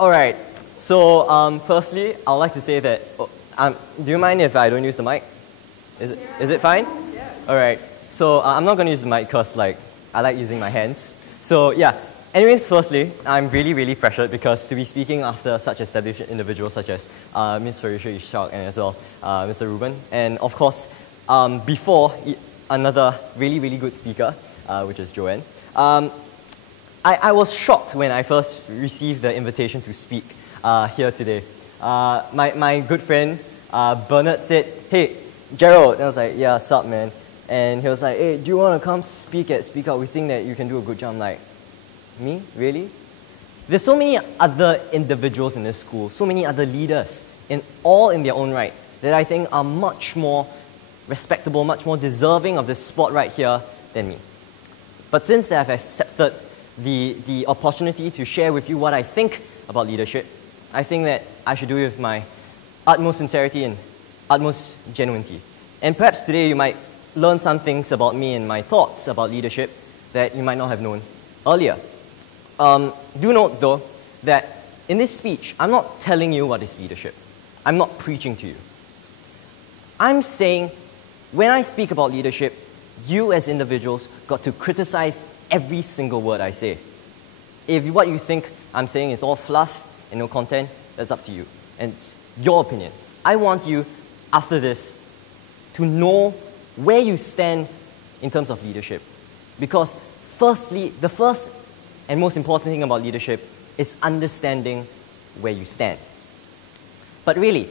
Alright, so firstly, I would like to say that, do you mind if I don't use the mic? Is it fine? Yeah. Alright, so I'm not going to use the mic because I like using my hands. So yeah, anyways, firstly, I'm really pressured because to be speaking after such established individuals such as Ms. Felicia Ishak and as well Mr. Reuben, and of course, before another really good speaker, which is Joanne, I was shocked when I first received the invitation to speak here today. My good friend Bernard said, "Hey, Jerald," and I was like, "Yeah, sup, man?" And he was like, "Hey, do you want to come speak at Speakout? We think that you can do a good job." I'm like, "Me? Really?" There's so many other individuals in this school, so many other leaders, all in their own right, that I think are much more respectable, much more deserving of this spot right here than me. But since they have accepted the opportunity to share with you what I think about leadership, I think that I should do it with my utmost sincerity and utmost genuinity. And perhaps today you might learn some things about me and my thoughts about leadership that you might not have known earlier. Do note though that in this speech, I'm not telling you what is leadership. I'm not preaching to you. I'm saying when I speak about leadership, you as individuals got to criticize every single word I say. If what you think I'm saying is all fluff and no content, that's up to you. And it's your opinion. I want you, after this, to know where you stand in terms of leadership. Because firstly, the first and most important thing about leadership is understanding where you stand. But really,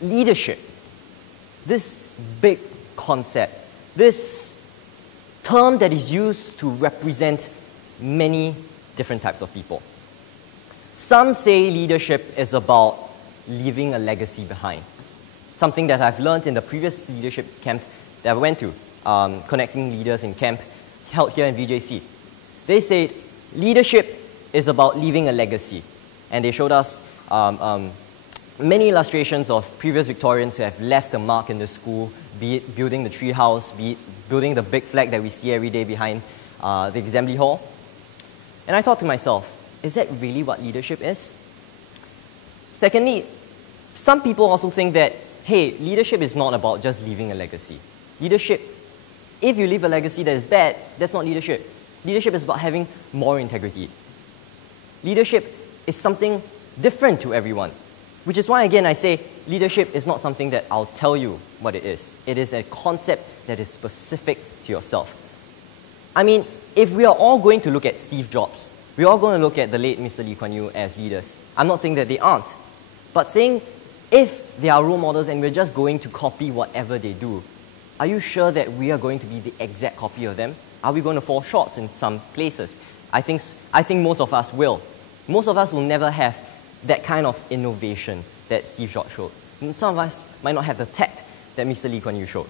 leadership, this big concept, this term that is used to represent many different types of people. Some say leadership is about leaving a legacy behind. Something that I've learned in the previous leadership camp that I went to, connecting leaders in camp held here in VJC. They said leadership is about leaving a legacy. And they showed us many illustrations of previous Victorians who have left a mark in the school, be it building the tree house, be it building the big flag that we see every day behind the assembly hall. And I thought to myself, is that really what leadership is? Secondly, some people also think that, hey, leadership is not about just leaving a legacy. Leadership, if you leave a legacy that is bad, that's not leadership. Leadership is about having moral integrity. Leadership is something different to everyone. Which is why, again, I say leadership is not something that I'll tell you what it is. It is a concept that is specific to yourself. I mean, if we are all going to look at Steve Jobs, we're all going to look at the late Mr. Lee Kuan Yew as leaders. I'm not saying that they aren't, but saying if they are role models and we're just going to copy whatever they do, are you sure that we are going to be the exact copy of them? Are we going to fall short in some places? I think most of us will. Most of us will never have that kind of innovation that Steve Jobs showed. And some of us might not have the tact that Mr. Lee Kuan Yew showed.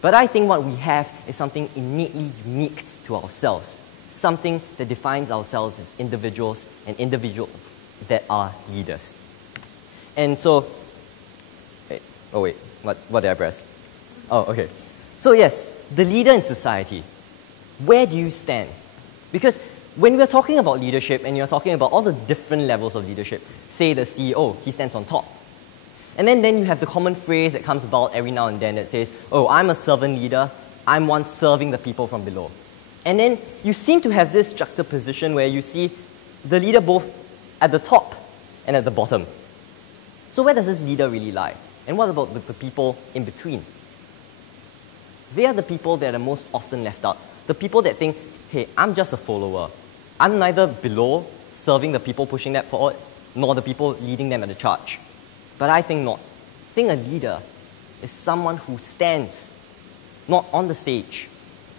But I think what we have is something innately unique to ourselves, something that defines ourselves as individuals and individuals that are leaders. And so, what did I press? Oh, okay. So yes, the leader in society, where do you stand? Because when we're talking about leadership and you're talking about all the different levels of leadership, say the CEO, he stands on top. And then you have the common phrase that comes about every now and then that says, oh, I'm a servant leader, I'm one serving the people from below. And then you seem to have this juxtaposition where you see the leader both at the top and at the bottom. So where does this leader really lie? And what about the people in between? They are the people that are most often left out. The people that think, hey, I'm just a follower. I'm neither below serving the people pushing that forward, nor the people leading them at the charge. But I think not. I think a leader is someone who stands not on the stage,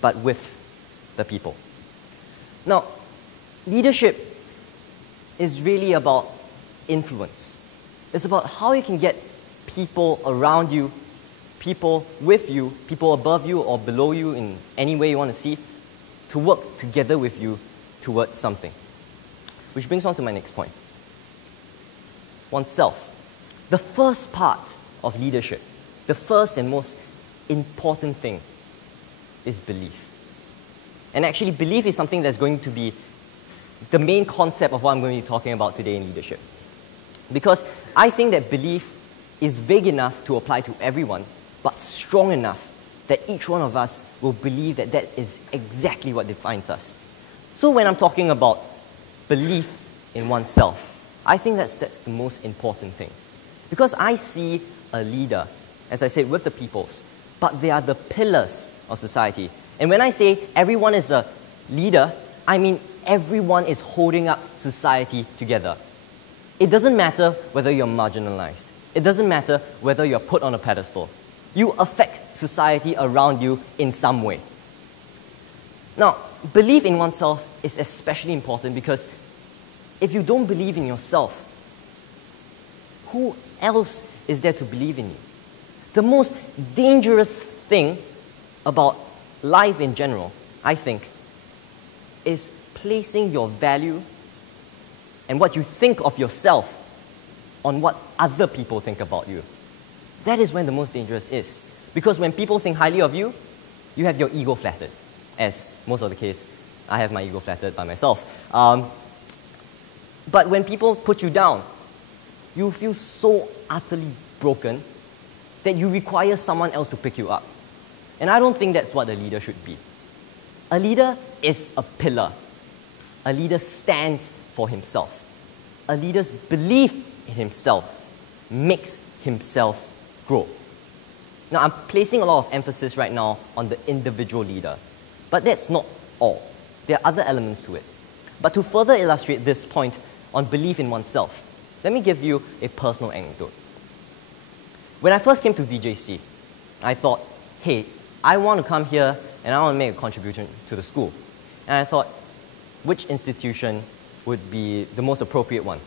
but with the people. Now, leadership is really about influence. It's about how you can get people around you, people with you, people above you or below you in any way you want to see, to work together with you towards something. Which brings on to my next point. Oneself. The first part of leadership, the first and most important thing is belief. And actually, belief is something that's going to be the main concept of what I'm going to be talking about today in leadership. Because I think that belief is vague enough to apply to everyone, but strong enough that each one of us will believe that that is exactly what defines us. So when I'm talking about belief in oneself, I think that's the most important thing. Because I see a leader, as I said, with the peoples, but they are the pillars of society. And when I say everyone is a leader, I mean everyone is holding up society together. It doesn't matter whether you're marginalized. It doesn't matter whether you're put on a pedestal. You affect society around you in some way. Now, belief in oneself is especially important because if you don't believe in yourself, who else is there to believe in you? The most dangerous thing about life in general, I think, is placing your value and what you think of yourself on what other people think about you. That is when the most dangerous is. Because when people think highly of you, you have your ego flattered. As most of the case, I have my ego flattered by myself. But when people put you down, you feel so utterly broken that you require someone else to pick you up. And I don't think that's what a leader should be. A leader is a pillar. A leader stands for himself. A leader's belief in himself makes himself grow. Now, I'm placing a lot of emphasis right now on the individual leader, but that's not all. There are other elements to it. But to further illustrate this point on belief in oneself, let me give you a personal anecdote. When I first came to VJC, I thought, hey, I want to come here and I want to make a contribution to the school. And I thought, which institution would be the most appropriate one?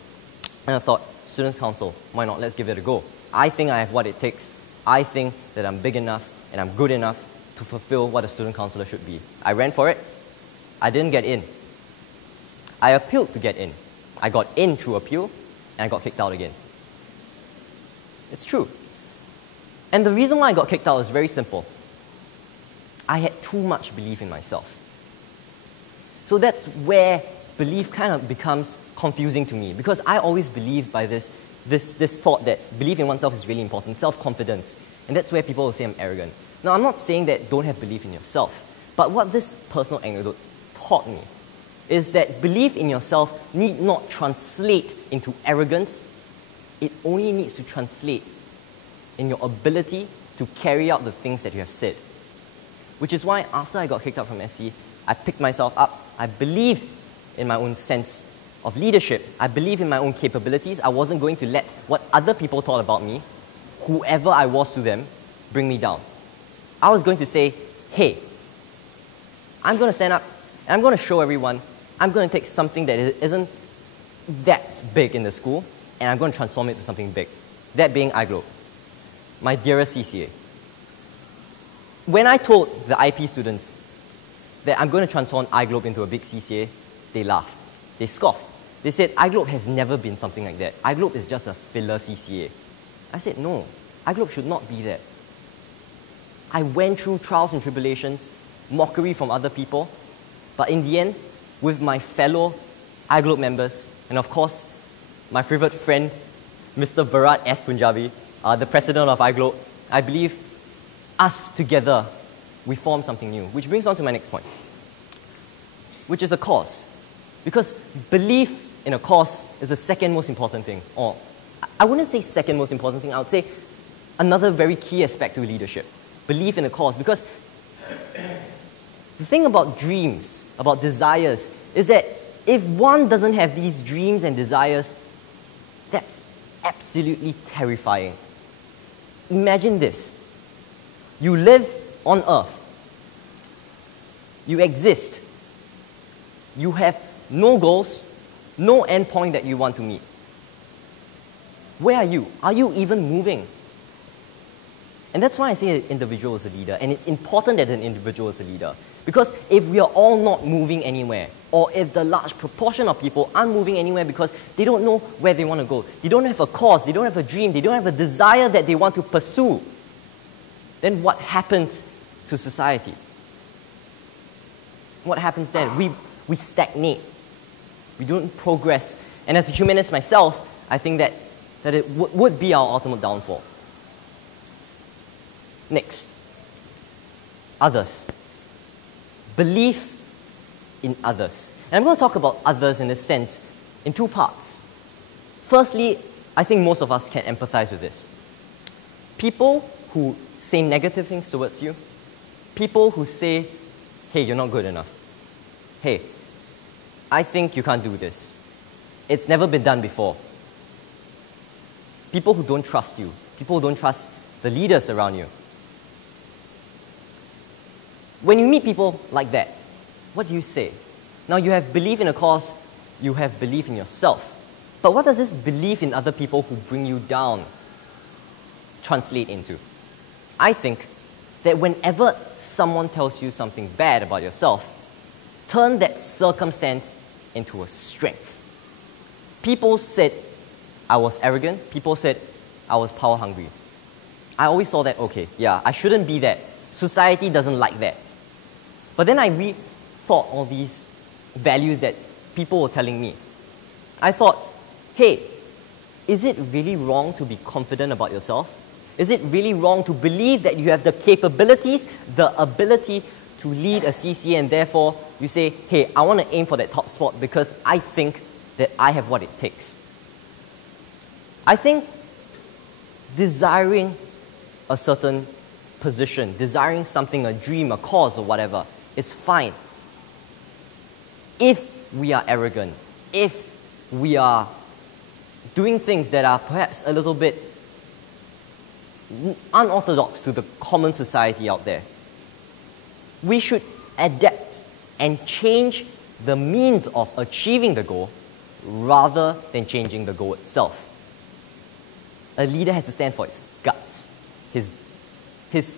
And I thought, Students' Council, why not? Let's give it a go. I think I have what it takes. I think that I'm big enough and I'm good enough to fulfill what a student councillor should be. I ran for it. I didn't get in. I appealed to get in. I got in through appeal and I got kicked out again. It's true. And the reason why I got kicked out is very simple. I had too much belief in myself. So that's where belief kind of becomes confusing to me, because I always believed by this thought that belief in oneself is really important, self-confidence. And that's where people will say I'm arrogant. Now, I'm not saying that don't have belief in yourself, but what this personal anecdote taught me is that belief in yourself need not translate into arrogance. It only needs to translate in your ability to carry out the things that you have said. Which is why after I got kicked out from SC, I picked myself up. I believed in my own sense of leadership. I believed in my own capabilities. I wasn't going to let what other people thought about me, whoever I was to them, bring me down. I was going to say, hey, I'm going to stand up and I'm going to show everyone I'm going to take something that isn't that big in the school and I'm going to transform it to something big. That being iGlobe, my dearest CCA. When I told the IP students that I'm going to transform iGlobe into a big CCA, they laughed. They scoffed. They said, iGlobe has never been something like that. iGlobe is just a filler CCA. I said, no, iGlobe should not be that. I went through trials and tribulations, mockery from other people, but in the end, with my fellow iGlobe members, and of course, my favorite friend, Mr. Bharat S. Punjabi, the president of iGlobe, I believe us together, we form something new. Which brings on to my next point, which is a cause. Because belief in a cause is the second most important thing. Or, I wouldn't say second most important thing, I would say another very key aspect to leadership. Belief in a cause. Because the thing about dreams, about desires, is that if one doesn't have these dreams and desires, that's absolutely terrifying. Imagine this. You live on Earth. You exist. You have no goals, no end point that you want to meet. Where are you? Are you even moving? And that's why I say an individual is a leader, and it's important that an individual is a leader. Because if we are all not moving anywhere, or if the large proportion of people aren't moving anywhere because they don't know where they want to go, they don't have a cause, they don't have a dream, they don't have a desire that they want to pursue, then what happens to society? What happens then? We stagnate. We don't progress. And as a humanist myself, I think that that it would be our ultimate downfall. Next, others. Belief in others. And I'm going to talk about others in this sense in two parts. Firstly, I think most of us can empathize with this. People who say negative things towards you, people who say, hey, you're not good enough. Hey, I think you can't do this. It's never been done before. People who don't trust you, people who don't trust the leaders around you. When you meet people like that, what do you say? Now you have belief in a cause, you have belief in yourself. But what does this belief in other people who bring you down translate into? I think that whenever someone tells you something bad about yourself, turn that circumstance into a strength. People said I was arrogant. People said I was power hungry. I always saw that, okay, yeah, I shouldn't be that. Society doesn't like that. But then I rethought all these values that people were telling me. I thought, hey, is it really wrong to be confident about yourself? Is it really wrong to believe that you have the capabilities, the ability to lead a CCA, and therefore you say, hey, I want to aim for that top spot because I think that I have what it takes? I think desiring a certain position, desiring something, a dream, a cause, or whatever, is fine. If we are arrogant, if we are doing things that are perhaps a little bit unorthodox to the common society out there, we should adapt and change the means of achieving the goal rather than changing the goal itself. A leader has to stand for his guts. His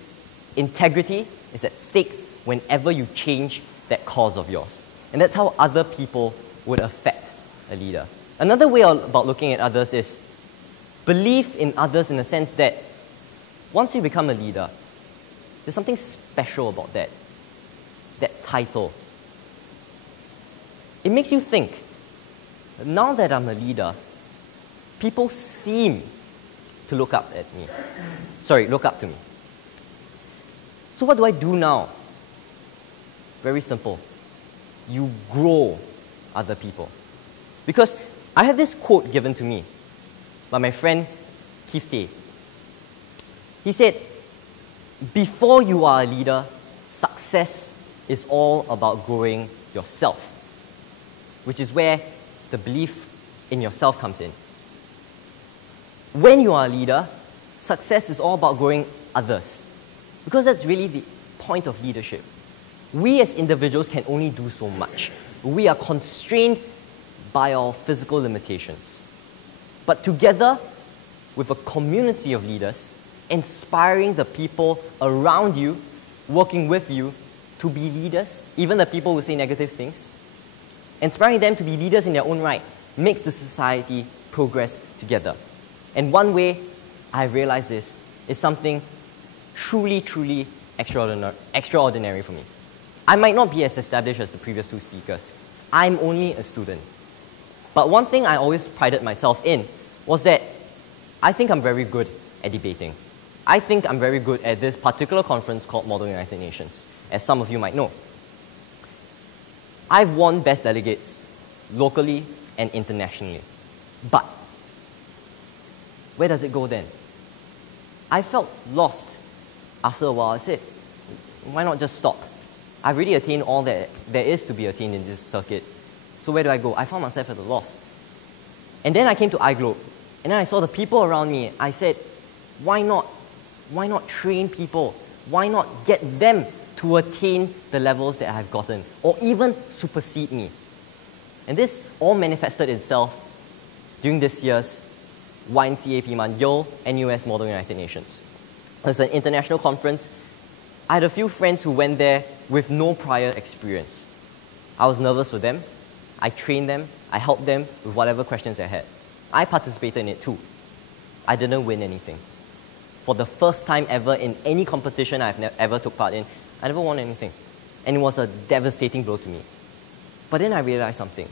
integrity is at stake whenever you change that cause of yours. And that's how other people would affect a leader. Another way about looking at others is belief in others in the sense that once you become a leader, there's something special about that title. It makes you think, now that I'm a leader, people seem to look up to me. So what do I do now? Very simple. You grow other people. Because I had this quote given to me by my friend Keith Tay. He said, before you are a leader, success is all about growing yourself, which is where the belief in yourself comes in. When you are a leader, success is all about growing others, because that's really the point of leadership. We as individuals can only do so much. We are constrained by our physical limitations. But together with a community of leaders, inspiring the people around you, working with you to be leaders, even the people who say negative things, inspiring them to be leaders in their own right makes the society progress together. And one way I've realized this is something truly, truly extraordinary for me. I might not be as established as the previous two speakers. I'm only a student. But one thing I always prided myself in was that I think I'm very good at debating. I think I'm very good at this particular conference called Model United Nations, as some of you might know. I've won best delegates locally and internationally. But where does it go then? I felt lost after a while. I said, why not just stop? I've already attained all that there is to be attained in this circuit. So where do I go? I found myself at a loss. And then I came to iGlobe. And then I saw the people around me. I said, why not? Why not train people? Why not get them to attain the levels that I've gotten, or even supersede me? And this all manifested itself during this year's YNCAP month, YO NUS Model United Nations. It was an international conference. I had a few friends who went there with no prior experience. I was nervous for them. I trained them. I helped them with whatever questions they had. I participated in it too. I didn't win anything. For the first time ever in any competition I've ever took part in, I never won anything. And it was a devastating blow to me. But then I realized something.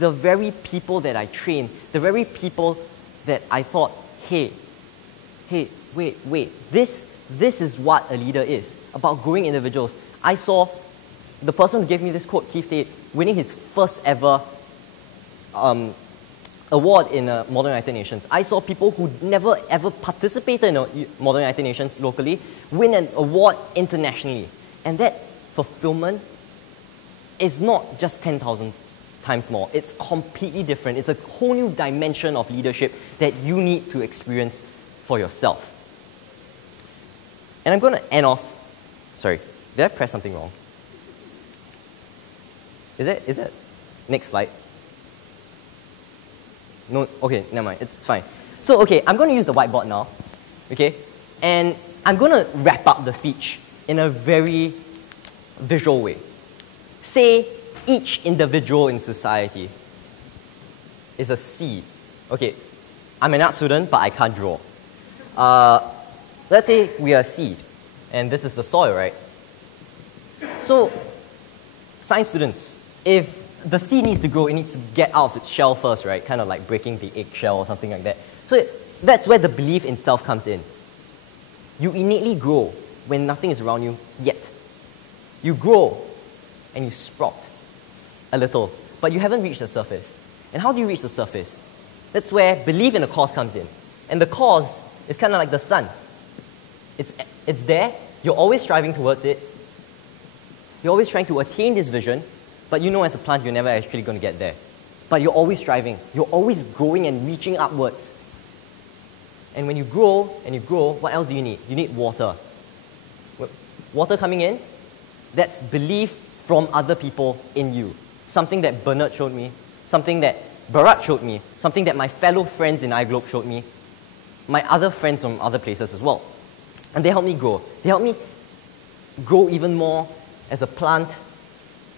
The very people that I trained, the very people that I thought, hey, wait, this is what a leader is, about growing individuals. I saw the person who gave me this quote, Keith Tate, winning his first ever award in Modern United Nations. I saw people who never ever participated in Modern United Nations locally win an award internationally. And that fulfillment is not just 10,000 times more. It's completely different. It's a whole new dimension of leadership that you need to experience for yourself. And I'm going to end off, sorry, did I press something wrong? Is it? Next slide. No, okay, never mind, it's fine. So, okay, I'm going to use the whiteboard now, okay? And I'm going to wrap up the speech in a very visual way. Say each individual in society is a seed. Okay, I'm an art student, but I can't draw. Let's say we are a seed, and this is the soil, right? So, science students, if the seed needs to grow, it needs to get out of its shell first, right? Kind of like breaking the eggshell or something like that. So that's where the belief in self comes in. You innately grow when nothing is around you yet. You grow and you sprout a little, but you haven't reached the surface. And how do you reach the surface? That's where belief in the cause comes in. And the cause is kind of like the sun. It's there, you're always striving towards it, you're always trying to attain this vision, but you know as a plant you're never actually going to get there. But you're always striving, you're always growing and reaching upwards. And when you grow and you grow, what else do you need? You need water. Water coming in, that's belief from other people in you. Something that Bernard showed me, something that Bharat showed me, something that my fellow friends in iGlobe showed me, my other friends from other places as well. And they helped me grow. They helped me grow even more as a plant,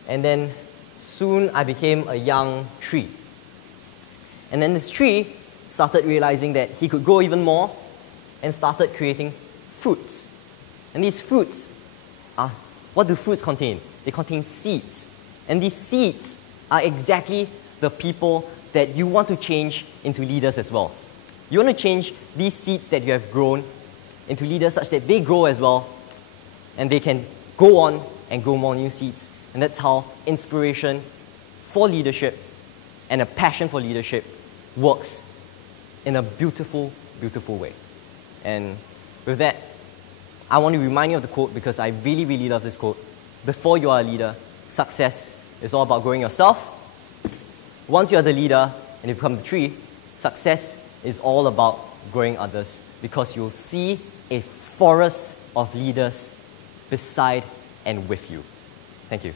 and then soon I became a young tree. And then this tree started realizing that he could grow even more and started creating fruits. And these fruits are, what do fruits contain? They contain seeds. And these seeds are exactly the people that you want to change into leaders as well. You want to change these seeds that you have grown into leaders such that they grow as well, and they can go on and grow more new seeds. And that's how inspiration for leadership and a passion for leadership works in a beautiful, beautiful way. And with that, I want to remind you of the quote because I really, really love this quote. Before you are a leader, success is all about growing yourself. Once you are the leader and you become the tree, success is all about growing others because you'll see a forest of leaders beside and with you. Thank you.